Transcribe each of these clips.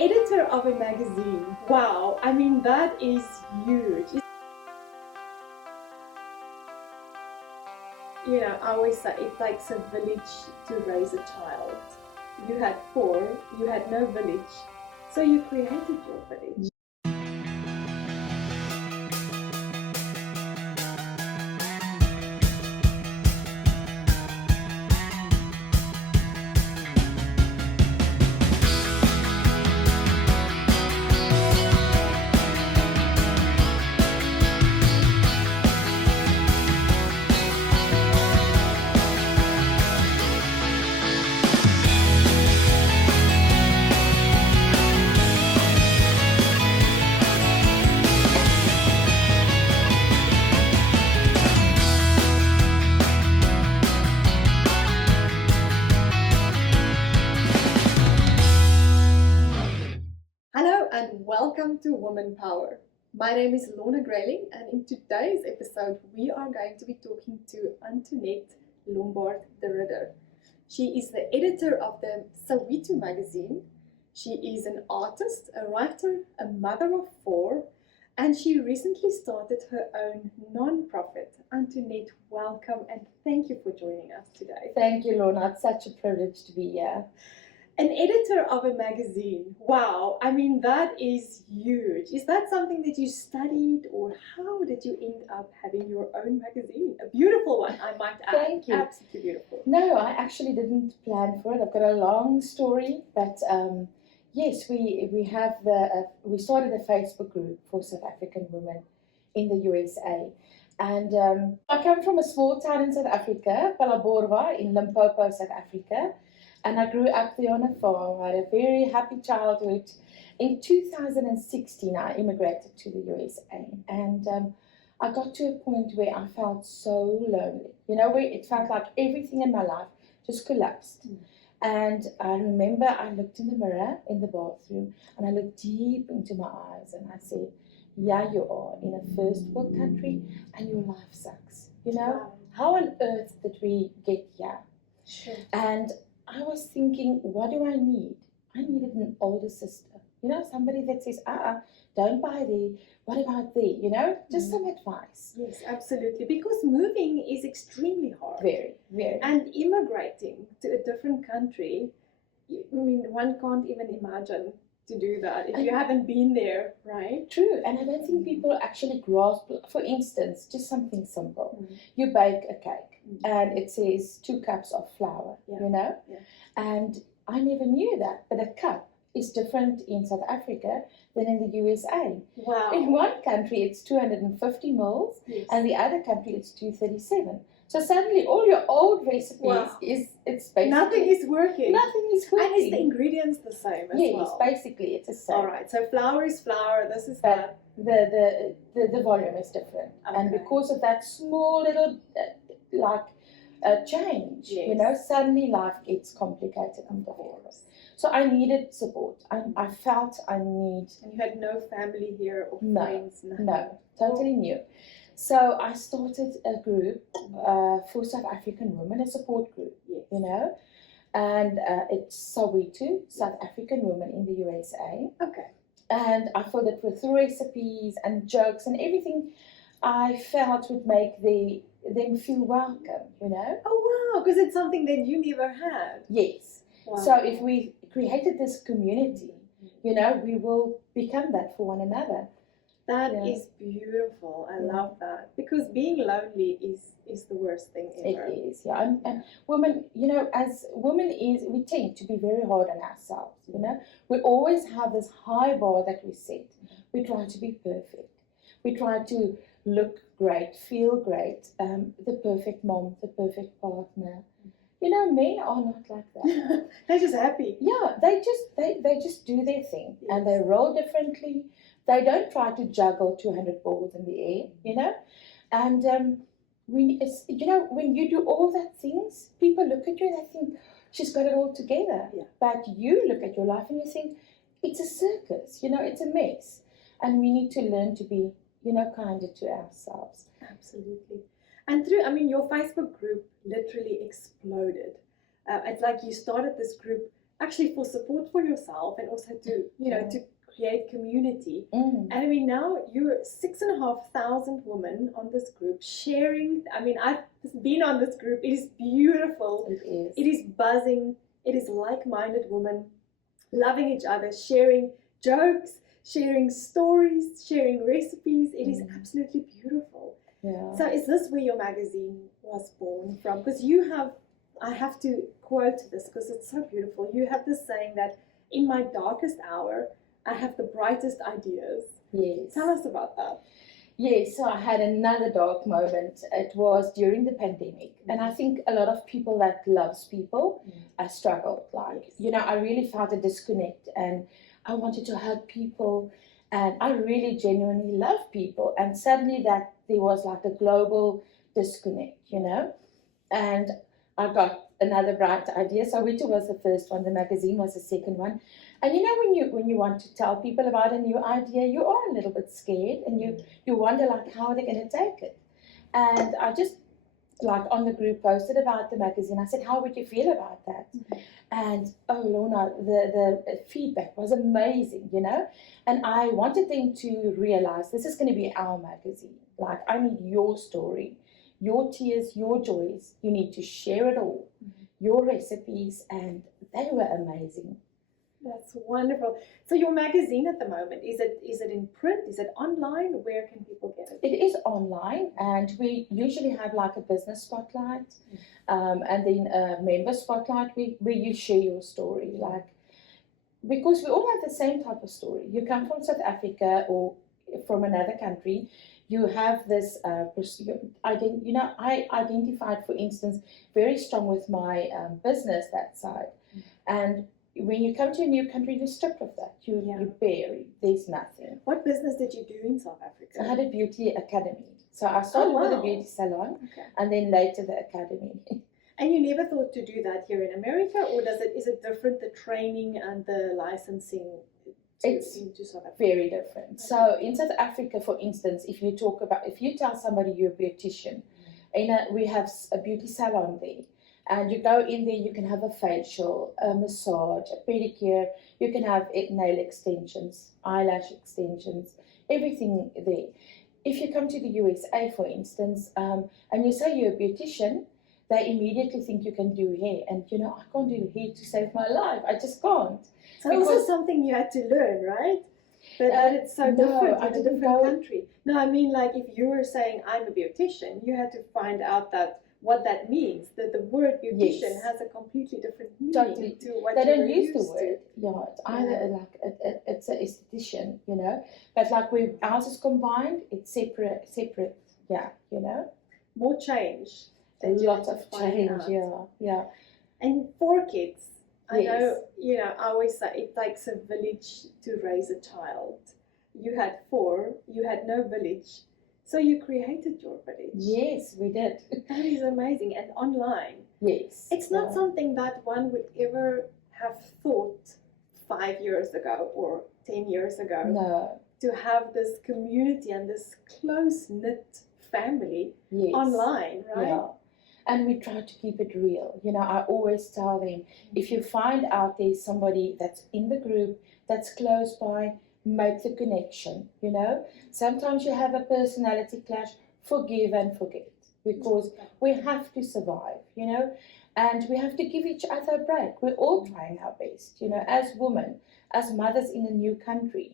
editor of a magazine. Wow, I mean, that is huge. You know, I always say it takes a village to raise a child. You had four, you had no village, so you created your village. Hello and welcome to Woman Power. My name is Lorna Grayling, and in today's episode we are going to be talking to Antoinette Lombard de Ridder. She is the editor of the Soweto magazine. She is an artist, a writer, a mother of four, and she recently started her own non-profit. Antoinette, welcome and thank you for joining us today. Thank you, Lorna. It's such a privilege to be here. An editor of a magazine. Wow, I mean, that is huge. Is that something that you studied, or how did you end up having your own magazine? A beautiful one, I might add. Thank you. Absolutely beautiful. No, I actually didn't plan for it. I've got a long story, but yes, we started a Facebook group for South African women in the USA. And I come from a small town in South Africa, Phalaborwa in Limpopo, South Africa. And I grew up there on a farm. I had a very happy childhood. In 2016, I immigrated to the USA. And I got to a point where I felt so lonely. You know, where it felt like everything in my life just collapsed. And I remember I looked in the mirror in the bathroom and I looked deep into my eyes and I said, yeah, you are in a first world country and your life sucks. You know, how on earth did we get here? Sure. And I was thinking, what do I need? I needed an older sister. You know, somebody that says, don't buy there. What about there? You know, just some advice. Yes, absolutely. Because moving is extremely hard. Very, very. And immigrating to a different country, I mean, one can't even imagine to do that if you haven't been there, right? True. And I don't think people actually grasp, for instance, just something simple. You bake a cake. And it says 2 cups of flour, you know? Yeah. And I never knew that. But a cup is different in South Africa than in the USA. Wow. In one country, it's 250 mils, yes. And the other country, it's 237. So suddenly, all your old recipes it's basically nothing is working. Nothing is working. And is the ingredients the same as well? Yes, basically, it's the same. All right. So flour is flour. This is but the volume is different, and because of that small little change, yes. You know, suddenly life gets complicated and difficult. So I needed support. I felt I need. And you had no family here or friends? No, totally new. So I started a group for South African women, a support group, yes. You know, and it's Soweto, South African women in the USA. Okay. And I filled it with recipes and jokes and everything I felt would make them feel welcome, you know. Oh, wow, because it's something that you never had. Yes. Wow. So if we created this community, you know, we will become that for one another. That is beautiful. I love that. Because being lonely is the worst thing ever. It is, yeah. And women, you know, as women we tend to be very hard on ourselves, you know. We always have this high bar that we set. We try to be perfect. We try to look great, feel great, the perfect mom, the perfect partner. You know, men are not like that. They're just happy. Yeah, they just do their thing, yes. And they roll differently. They don't try to juggle 200 balls in the air, you know. And you know, when you do all that things, people look at you and they think she's got it all together. Yeah. But you look at your life and you think it's a circus. You know, it's a mess, and we need to learn to be, you know, kinder to ourselves. Absolutely. And I mean, your Facebook group literally exploded. It's like you started this group actually for support for yourself and also to, to create community. Mm. And I mean, now you're 6,500 women on this group sharing. I mean, I've been on this group. It is beautiful. It is. It is buzzing. It is like-minded women loving each other, sharing jokes, sharing stories, sharing recipes. It is absolutely beautiful. Yeah. So is this where your magazine was born from? Because you have, I have to quote this because it's so beautiful. You have this saying that in my darkest hour, I have the brightest ideas. Yes. Tell us about that. Yes, so I had another dark moment. It was during the pandemic. And I think a lot of people that loves people, I struggled. Like, I really felt a disconnect and I wanted to help people. And I really genuinely love people. And suddenly that there was like a global disconnect, And I got another bright idea. So Wito was the first one, the magazine was the second one. And when you want to tell people about a new idea, you are a little bit scared and you wonder like how are they going to take it. And I just like on the group posted about the magazine. I said, how would you feel about that? And oh Lorna, the feedback was amazing, And I wanted them to realize this is going to be our magazine. Like I need your story, your tears, your joys. You need to share it all, your recipes, and they were amazing. That's wonderful. So your magazine at the moment, is it in print? Is it online? Where can people get it? It is online, and we usually have like a business spotlight, and then a member spotlight where you share your story, like because we all have the same type of story. You come from South Africa or from another country, you have this. I identified, for instance, very strong with my business that side, and when you come to a new country, you're stripped of that. You're buried. There's nothing. What business did you do in South Africa? I had a beauty academy. So I started with a beauty salon, and then later the academy. And you never thought to do that here in America, or is it different, the training and the licensing into South Africa? Very different. So in South Africa, for instance, if you tell somebody you're a beautician, we have a beauty salon there. And you go in there, you can have a facial, a massage, a pedicure, you can have nail extensions, eyelash extensions, everything there. If you come to the USA, for instance, and you say you're a beautician, they immediately think you can do hair. And, I can't do hair to save my life. I just can't. So also something you had to learn, right? But it's so different in a different country. No, I mean, like if you were saying I'm a beautician, you had to find out what that means. That the word beautician has a completely different meaning to what they don't use used the word. Yeah, it's either like it's an esthetician, But like ours is combined, it's separate. Yeah, More change. A lot of change. Yeah. And 4 kids. I know. I always say it takes a village to raise a child. You had 4. You had no village. So you created your village. Yes, we did. That is amazing. And online. Yes. It's not something that one would ever have thought 5 years ago or 10 years ago. No. To have this community and this close-knit family online, right? Yeah. And we try to keep it real. I always tell them, if you find out there's somebody that's in the group, that's close by, make the connection, Sometimes you have a personality clash, forgive and forget, because we have to survive, and we have to give each other a break. We're all trying our best, as women, as mothers in a new country.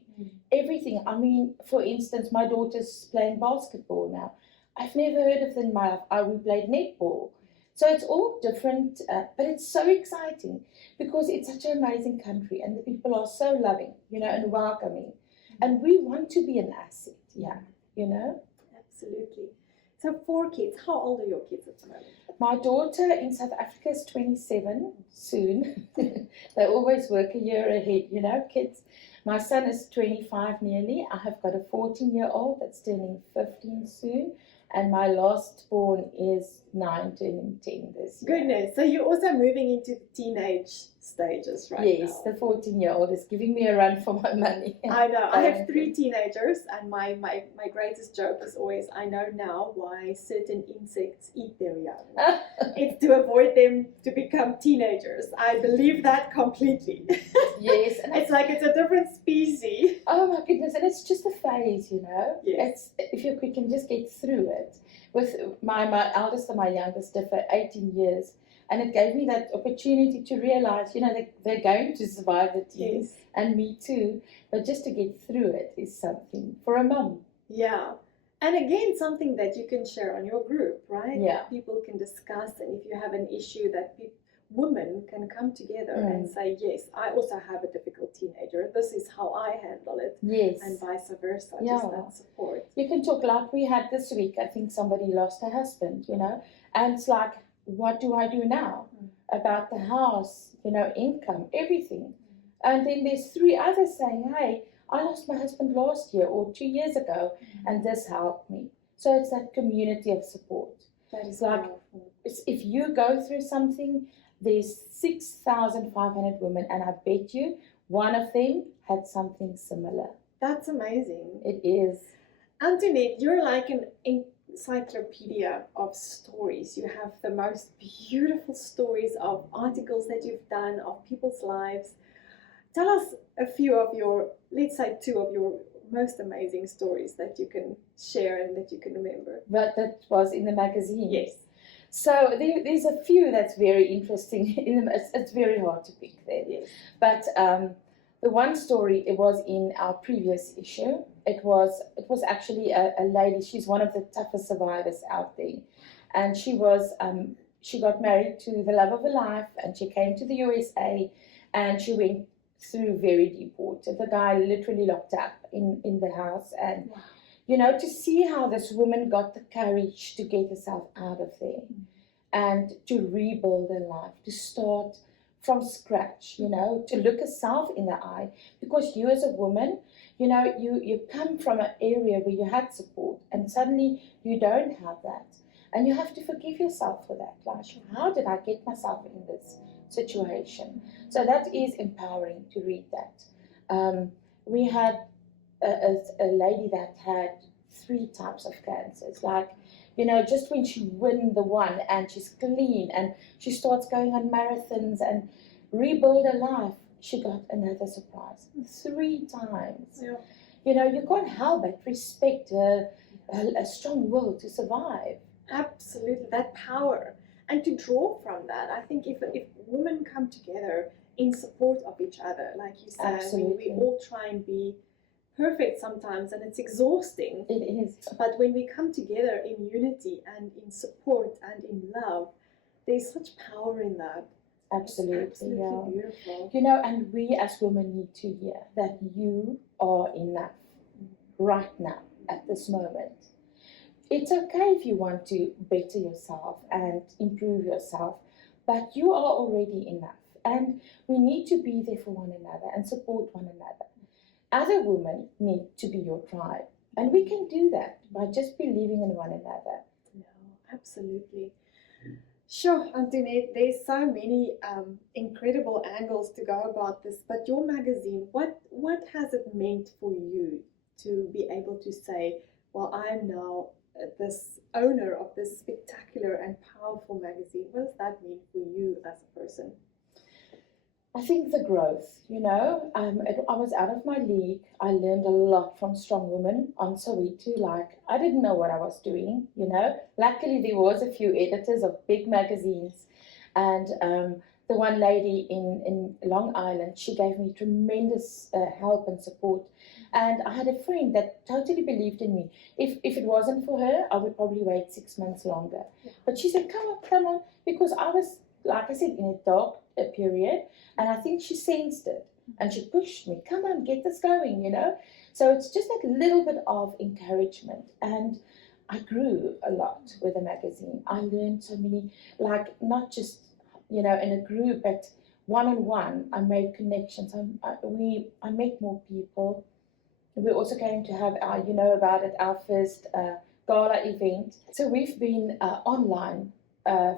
Everything, I mean, for instance, my daughter's playing basketball now. I've never heard of them in my life. We played netball. So it's all different, but it's so exciting because it's such an amazing country and the people are so loving, and welcoming. And we want to be an asset, Absolutely. So 4 kids. How old are your kids at the moment? My daughter in South Africa is 27 soon. They always work a year ahead, kids. My son is 25 nearly. I have got a 14-year-old that's turning 15 soon. And my last born is 9 turning 10 this year. Goodness. So you're also moving into the teenage stages right Yes, now. the 14-year-old is giving me a run for my money. I know. I have 3 teenagers, and my greatest joke is always, I know now why certain insects eat their young. It's to avoid them to become teenagers. I believe that completely. Yes. And It's like it's a different species. oh my goodness, and it's just a phase, you know. Yes. It's if we can just get through it. With my eldest and my youngest differ 18 years, and it gave me that opportunity to realize, you know, they're going to survive the teens, Yes. and me too. But just to get through it is something for a mum. Yeah. And again, something that you can share on your group, right? Yeah. That people can discuss, and if you have an issue that women can come together and say, yes, I also have a difficult teenager. This is how I handle it. Yes. And vice versa. Yeah. Just that support. You can talk like we had this week. I think somebody lost her husband, you know, and it's like, what do I do now about the house, you know, income, everything? And then there's 3 others saying, hey, I lost my husband last year or 2 years ago, and this helped me. So it's that community of support. That is like, powerful. If you go through something, there's 6,500 women, and I bet you one of them had something similar. That's amazing. It is. Antoinette, you're like an encyclopedia of stories. You have the most beautiful stories of articles that you've done, of people's lives. Tell us a few of your, let's say 2 of your most amazing stories that you can share and that you can remember. But that was in the magazine. Yes. So there's a few that's very interesting. It's very hard to pick there. Yes. But the one story, it was in our previous issue. It was actually a lady. She's one of the toughest survivors out there, and she got married to the love of her life, and she came to the USA, and she went through very deep water. The guy literally locked up in the house, and wow. You know, to see how this woman got the courage to get herself out of there and to rebuild her life, to start from scratch, you know, to look herself in the eye, because you as a woman, you know, you come from an area where you had support, and suddenly you don't have that, and you have to forgive yourself for that. Like, how did I get myself in this situation? So that is empowering to read that. We had a lady that had 3 types of cancers. Like, you know, just when she wins the one and she's clean and she starts going on marathons and rebuild her life, she got another surprise 3 times. Yeah. You know, you can't help but respect her strong will to survive. Absolutely, that power. And to draw from that, I think if women come together in support of each other, like you said, we all try and be perfect sometimes, and it's exhausting. It is. But when we come together in unity and in support and in love, there's such power in that. Absolutely, it's absolutely beautiful. You know, and we as women need to hear that you are enough right now at this moment. It's okay if you want to better yourself and improve yourself, but you are already enough, and we need to be there for one another and support one another. Other women need to be your tribe, and we can do that by just believing in one another. No, absolutely. Sure, Antoinette, there's so many incredible angles to go about this, but your magazine, what has it meant for you to be able to say, well, I am now this owner of this spectacular and powerful magazine? What does that mean for you as a person? I think the growth, you know, I was out of my league. I learned a lot from strong women on Soweto. Like, I didn't know what I was doing, you know. Luckily, there was a few editors of big magazines, and the one lady in Long Island, she gave me tremendous help and support. And I had a friend that totally believed in me. If it wasn't for her, I would probably wait 6 months longer. Yeah. But she said, come on, because I was, like I said, in a dark period, and I think she sensed it, and she pushed me, come on, get this going, you know. So it's just that little bit of encouragement, and I grew a lot with the magazine. I learned so many, like, not just, you know, in a group, but one-on-one, I made connections. I met more people. We're also going to have our, you know about it, our first gala event. So we've been online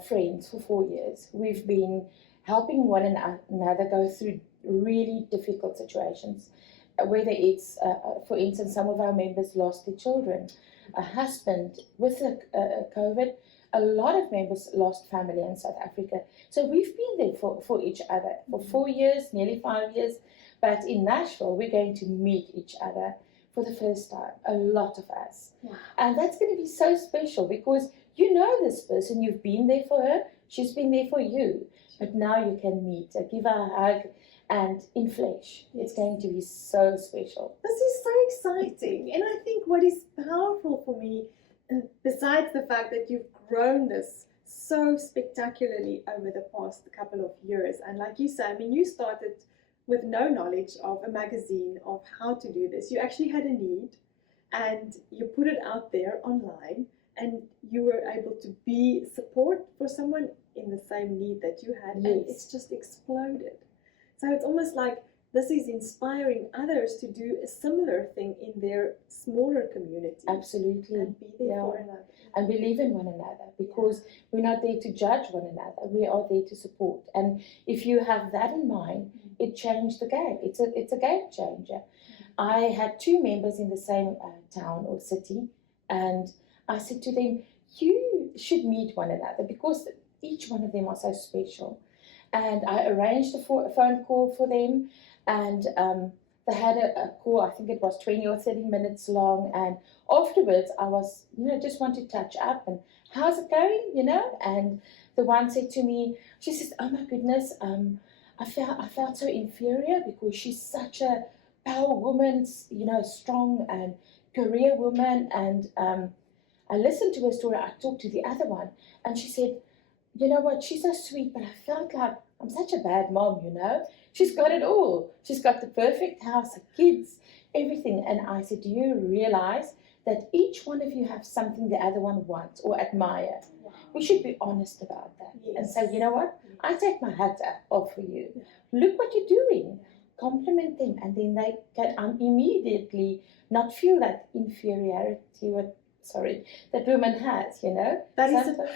friends for 4 years. We've been helping one another go through really difficult situations. Whether it's, for instance, some of our members lost their children, a husband with COVID. A lot of members lost family in South Africa. So we've been there for each other for 4 years, nearly 5 years. But in Nashville, we're going to meet each other for the first time, a lot of us. Wow. And that's going to be so special because you know this person, you've been there for her, she's been there for you. But now you can meet her, give her a hug, and in flesh. It's going to be so special. This is so exciting. And I think what is powerful for me, besides the fact that you've grown this so spectacularly over the past couple of years, and like you say, I mean, you started with no knowledge of a magazine, of how to do this. You actually had a need, and you put it out there online, and you were able to be support for someone in the same need that you had, Yes. and it's just exploded. So it's almost like this is inspiring others to do a similar thing in their smaller community. Absolutely. And be there Yeah. for another. And believe in one another, because we're not there to judge one another. We are there to support. And if you have that in mind, it changed the game. It's a game changer. I had 2 members in the same town or city, and I said to them, you should meet one another because each one of them are so special. And I arranged a phone call for them, and they had a call. I think it was 20 or 30 minutes long, and afterwards I was, just want to touch up and how's it going, and the one said to me, she says, oh my goodness, I felt so inferior because she's such a power woman, strong and career woman, and I listened to her story. I talked to the other one, and she said, you know what, she's so sweet, but I felt like I'm such a bad mom, She's got it all. She's got the perfect house, the kids, everything. And I said, do you realize that each one of you have something the other one wants or admire? Wow. We should be honest about that. Yes. And say, you know what, I take my hat off for you. Yeah. Look what you're doing. Compliment them, and then they can immediately not feel that inferiority that women has, That is a Sometimes-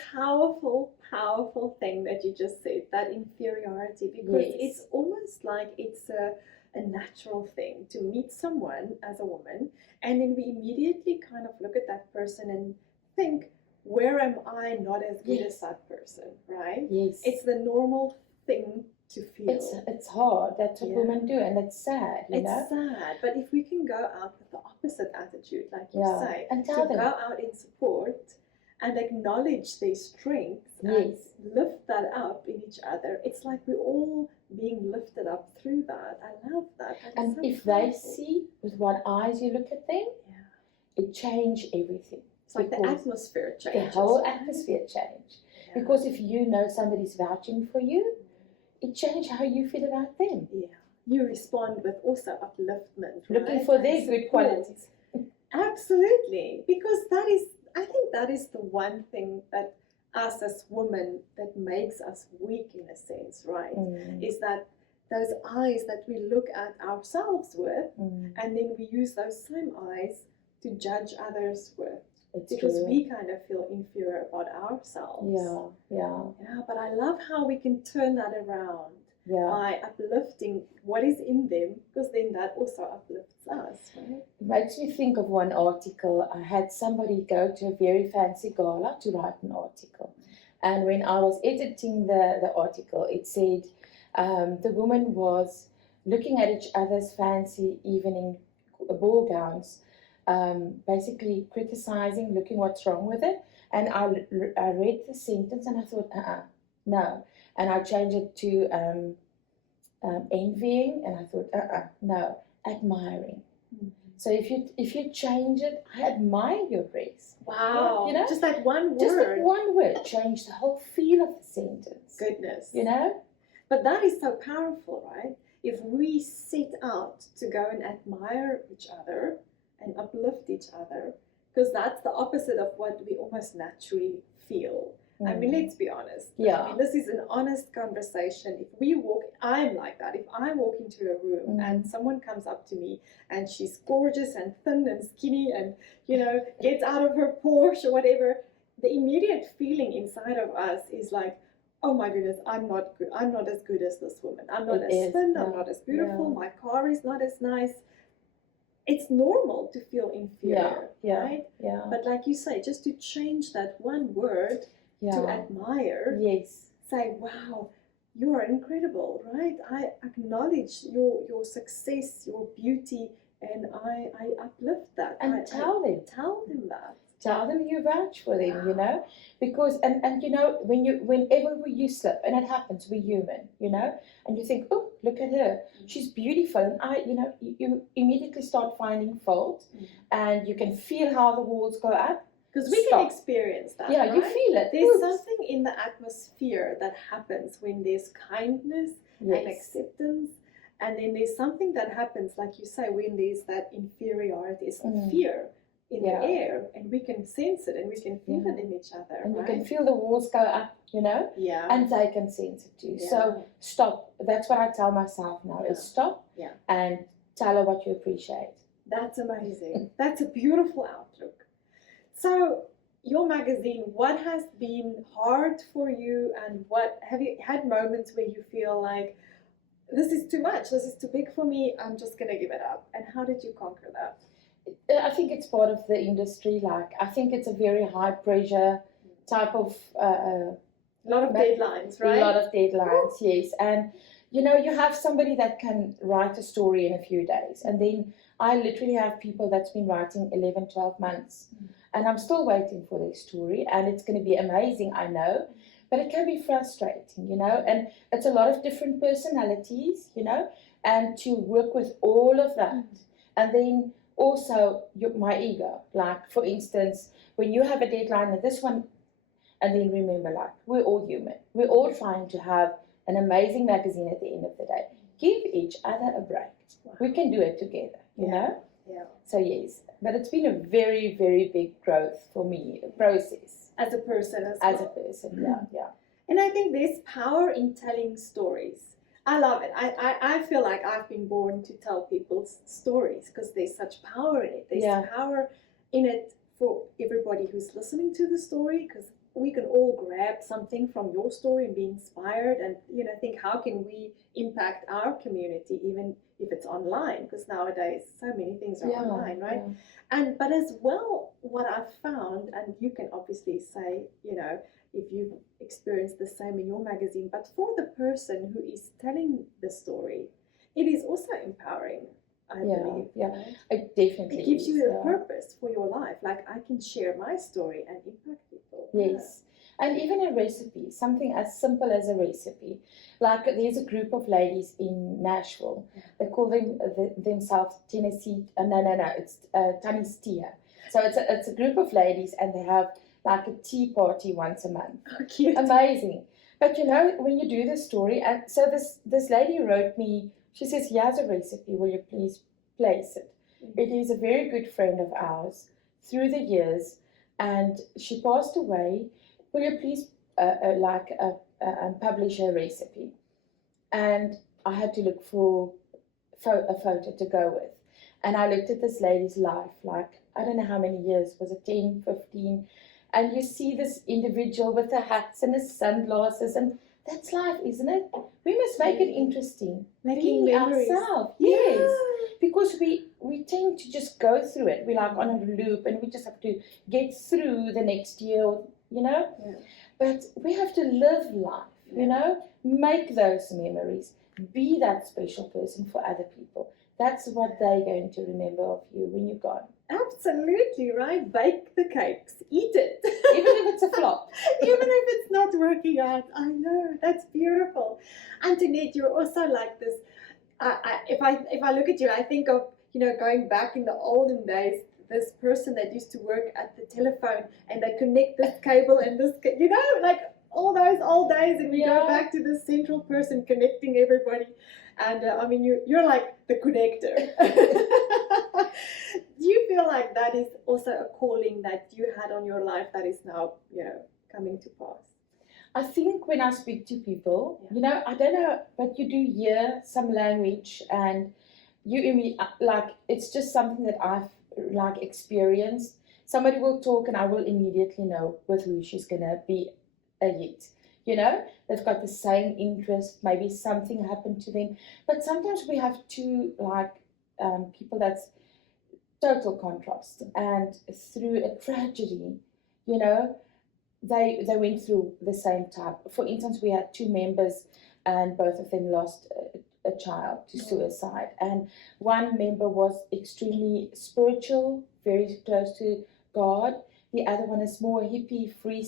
powerful thing that you just said, that inferiority, because Yes. it's almost like it's a natural thing to meet someone as a woman, and then we immediately kind of look at that person and think, where am I not as good Yes. as that person, right? Yes. It's the normal thing to feel. It's hard. That's what Yeah. women do, and it's sad, It's sad, but if we can go out with the opposite attitude, like you Yeah. say, And to tell go them. out in support and acknowledge their strengths Yes. and lift that up in each other, it's like we're all being lifted up through that. I love that. That is And so if they powerful. see with what eyes you look at them, Yeah. it change everything. It's like the because atmosphere The changes. whole right? atmosphere change. Yeah. Because if you know somebody's vouching for you, it changes how you feel about them. Yeah. You respond with also upliftment. Looking right? for And their good support. qualities. Absolutely, because I think that is the one thing that us as women, that makes us weak in a sense, right? Is that those eyes that we look at ourselves with, and then we use those same eyes to judge others with, It's because true. we kind of feel inferior about ourselves. Yeah. Yeah, but I love how we can turn that around by uplifting what is in them, because then that also uplifts us, right? It makes me think of one article. I had somebody go to a very fancy gala to write an article. And when I was editing the article, it said the woman was looking at each other's fancy evening ball gowns, basically criticizing, looking what's wrong with it. And I read the sentence and I thought, no. And I changed it to envying, and I thought, no, admiring. So if you change it, I admire your dress. Wow, just that one word. Just that one word changed the whole feel of the sentence. Goodness. But that is so powerful, right? If we set out to go and admire each other and uplift each other, because that's the opposite of what we almost naturally feel. I mean, let's be honest. Yeah. I mean, this is an honest conversation. If we walk, I'm like that. If I walk into a room and someone comes up to me and she's gorgeous and thin and skinny and, gets out of her Porsche or whatever, the immediate feeling inside of us is like, oh my goodness, I'm not good. I'm not as good as this woman. I'm not It as is, thin. I'm yeah, not as beautiful. yeah, My car is not as nice. It's normal to feel yeah, inferior, yeah, right? yeah, But like you say, just to change that one word to yeah, admire, yes, say, wow, you are incredible, right? I acknowledge your success, your beauty, and I uplift that. and tell them. I tell them that. Tell them you vouch for them, you Wow. know, because and you know whenever you slip, and it happens, we're human, you know, and you think, oh, look at her, she's beautiful, and you immediately start finding fault, and you can feel how the walls go up. Because we can experience that. Yeah, right? you feel it. There's Oops. something in the atmosphere that happens when there's kindness and Yes. acceptance. And then there's something that happens, like you say, when there's that inferiority, it's Mm. fear in Yeah. the air, and we can sense it and we can feel Yeah. it in each other. And right? you can feel the walls go up, you know, Yeah. and they can sense it too. Yeah. So stop. That's what I tell myself now: Yeah. is stop. Yeah. And tell her what you appreciate. That's amazing. That's a beautiful outlook. So, your magazine, what has been hard for you, and what have you had moments where you feel like this is too much, this is too big for me, I'm just gonna give it up? And how did you conquer that? I think it's part of the industry. Like, I think it's a very high pressure type of A lot of deadlines, right? a lot of deadlines, yes. And you know, you have somebody that can write a story in a few days, and then I literally have people that's been writing 11, 12 months, and I'm still waiting for their story, and it's going to be amazing, I know, but it can be frustrating, you know, and it's a lot of different personalities, you know, and to work with all of that, and then also my ego. Like, for instance, when you have a deadline and this one, and then remember, like, we're all human, we're all trying to have an amazing magazine at the end of the day. Give each other a break. Wow. We can do it together, you know. Yeah. So yes, but it's been a very, very big growth for me, a process As a person as a person. Yeah. And I think there's power in telling stories. I love it. I feel like I've been born to tell people's stories because there's such power in it. There's power in it for everybody who's listening to the story, because we can all grab something from your story and be inspired, and think, how can we impact our community, even if it's online, because nowadays so many things are online, right? But as well, what I've found, and you can obviously say, if you've experienced the same in your magazine, but for the person who is telling the story, it is also empowering, I believe. Right? It definitely it gives you a yeah. purpose for your life. Like, I can share my story and impact people. Yes. And even a recipe, something as simple as a recipe. Like, there's a group of ladies in Nashville. They call themselves Tennessee. It's Tanistia. So it's a group of ladies, and they have like a tea party once a month. Oh, cute. Amazing. But when you do the story, and so this lady wrote me. She says, "Here's a recipe. Will you please place it?" It is a very good friend of ours through the years, and she passed away. Will you please publish her recipe? And I had to look for a photo to go with. And I looked at this lady's life, like, I don't know how many years, was it 10, 15? And you see this individual with her hats and his sunglasses, and that's life, isn't it? We must make it interesting. Making Being memories. ourselves, yes. Because we tend to just go through it. We're like on a loop, and we just have to get through the next year, But we have to live life, make those memories, be that special person for other people. That's what they're going to remember of you when you're gone. Absolutely, right? Bake the cakes, eat it. Even if it's a flop. Even if it's not working out. I know, that's beautiful. Antoinette, you're also like this. If I look at you, I think of, going back in the olden days, this person that used to work at the telephone, and they connect this cable and this, like all those old days, and we go back to this central person connecting everybody. And you're like the connector. Do you feel like that is also a calling that you had on your life that is now, coming to pass? I think when I speak to people, I don't know, but you do hear some language, and it's just something that I've experienced. Somebody will talk, and I will immediately know with who she's gonna be a hit. You know, they've got the same interest, maybe something happened to them. But sometimes we have two, like, people that's total contrast. And through a tragedy, you know, they went through the same type. For instance, we had two members, and both of them lost a child to suicide. And one member was extremely spiritual, very close to God. The other one is more hippie, free,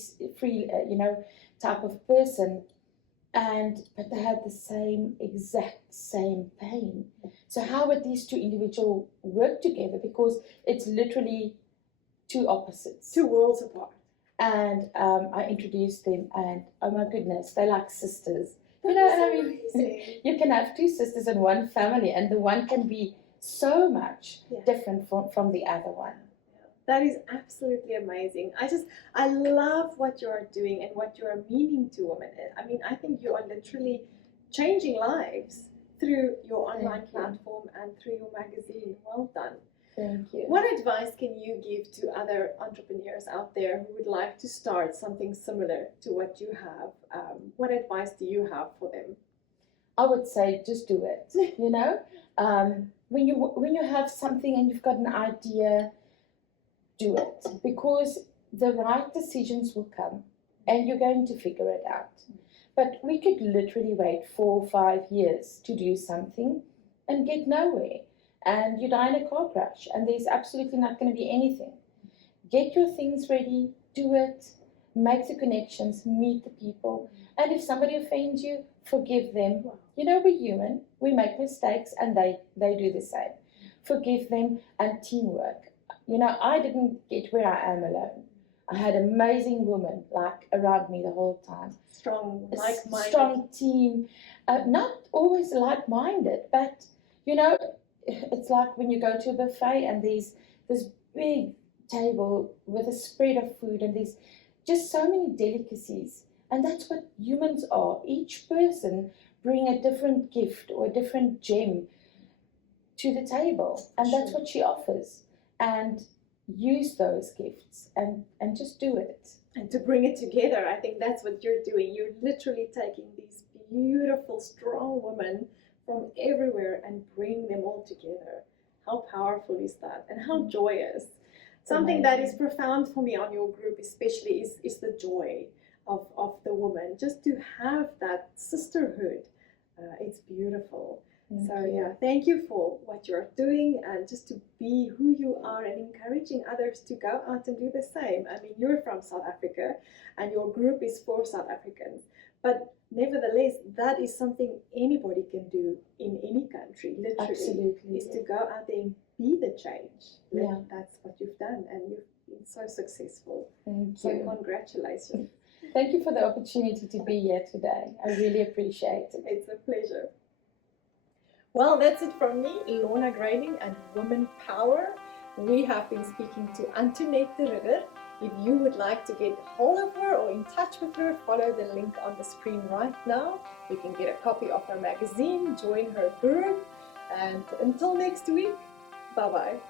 type of person. But they had the exact same pain. So how would these two individuals work together? Because it's literally two opposites. Two worlds apart. And I introduced them, and oh my goodness, they're like sisters. That's Amazing. You can have two sisters in one family, and the one can be so much different from the other one. That is absolutely amazing. I love what you are doing and what you are meaning to women. I mean, I think you are literally changing lives through your online platform and through your magazine. Well done. Thank you. What advice can you give to other entrepreneurs out there who would like to start something similar to what you have? What advice do you have for them? I would say just do it. When you have something and you've got an idea, do it, because the right decisions will come and you're going to figure it out. But we could literally wait 4 or 5 years to do something and get nowhere. And you die in a car crash, and there's absolutely not going to be anything. Get your things ready, do it, make the connections, meet the people. And if somebody offends you, forgive them. We're human, we make mistakes, and they do the same. Forgive them, and teamwork. I didn't get where I am alone. I had amazing women around me the whole time. Strong, like-minded. Strong team. Not always like-minded, but it's like when you go to a buffet and there's this big table with a spread of food, and there's just so many delicacies. And that's what humans are. Each person bring a different gift or a different gem to the table, and that's what she offers. And use those gifts and just do it. And to bring it together, I think that's what you're doing. You're literally taking these beautiful, strong women from everywhere and bringing them all together. How powerful is that? And how joyous. Something that is profound for me on your group especially is the joy of the woman. Just to have that sisterhood, it's beautiful. Thank you for what you're doing, and just to be who you are and encouraging others to go out and do the same. I mean, you're from South Africa and your group is for South Africans, but nevertheless, that is something anybody can do in any country, literally. Absolutely. Is to go out there and be the change. That's what you've done, and you've been so successful. Thank you. So congratulations. Thank you for the opportunity to be here today. I really appreciate it. It's a pleasure. Well, that's it from me, Lorna Grayling and Woman Power. We have been speaking to Antoinette de Ridder. If you would like to get hold of her or in touch with her, follow the link on the screen right now. You can get a copy of her magazine, join her group, and until next week, bye-bye.